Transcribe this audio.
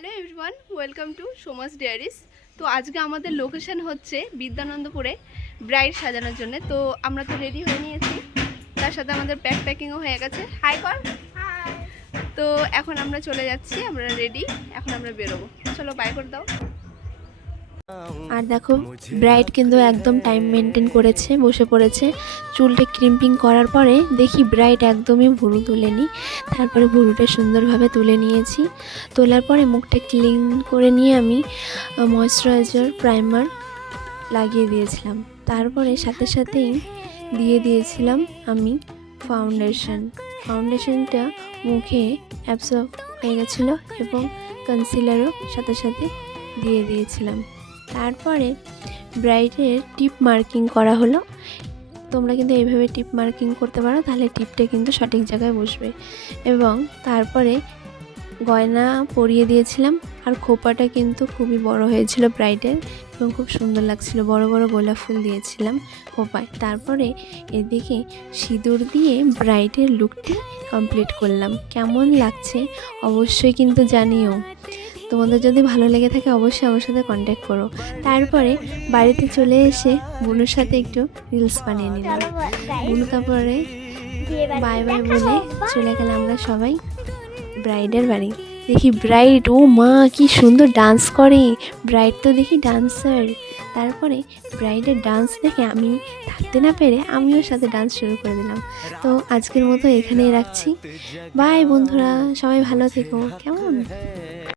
Hello everyone, welcome to Soma's diaries. তো আজকে আমাদের লোকেশন হচ্ছে বিদ্যানন্দপুরে ব্রাইড সাজানোর জন্য। তো আমরা তো রেডি হয়ে নিয়েছি, তার সাথে আমাদের প্যাকিংও হয়ে গেছে। হাই কর। তো এখন আমরা চলে যাচ্ছি, আমরা রেডি, এখন আমরা বেরোবো। চলো বাই করে দাও। আর দেখো ব্রাইড কিন্তু একদম টাইম মেনটেন করেছে, বসে পড়েছে। চুলটা ক্রিম্পিং করার পরে দেখি ব্রাইড একদমই ভুরু তুলেনি। তারপরে ভুরুটা সুন্দরভাবে তুলে নিয়েছি। তোলার পরে মুখটা ক্লিন করে নিয়ে আমি ময়শ্চারাইজার প্রাইমার লাগিয়ে দিয়েছিলাম। তারপরে সাথে সাথেই দিয়ে দিয়েছিলাম আমি ফাউন্ডেশনটা মুখে অ্যাবসর্ব হয়ে গেছিলো এবং কনসিলারও সাথে সাথে দিয়ে দিয়েছিলাম। তারপরে ব্রাইডের টিপ মার্কিং করা হলো। তোমরা কিন্তু এইভাবে টিপ মার্কিং করতে পারো, তাহলে টিপটা কিন্তু সঠিক জায়গায় বসবে। এবং তারপরে গয়না পরিয়ে দিয়েছিলাম। আর খোপাটা কিন্তু খুবই বড় হয়েছিল ব্রাইডের এবং খুব সুন্দর লাগছিল, বড় বড় গোলাপ ফুল দিয়েছিলাম খোপায়। তারপরে এদিকে সিঁদুর দিয়ে ব্রাইডের লুকটি কমপ্লিট করলাম। কেমন লাগছে অবশ্যই কিন্তু জানিও। তোমাদের যদি ভালো লেগে থাকে অবশ্যই আমার সাথে কন্ট্যাক্ট করো। তারপরে বাড়িতে চলে এসে বুনুর সাথে একটু রিলস বানিয়ে নিলাম। বুনু তারপরে বাই বাই বলে চলে গেলাম আমরা সবাই ব্রাইডের বাড়ি। দেখি ব্রাইড, ও মা কি সুন্দর ডান্স করে! ব্রাইড তো দেখি ডান্সার। তারপরে ব্রাইডের ডান্স দেখে আমি থাকতে না পেরে আমিও সাথে ডান্স শুরু করে দিলাম। তো আজকের মতো এখানেই রাখছি। বাই বন্ধুরা, সবাই ভালো থেকো। কেমন?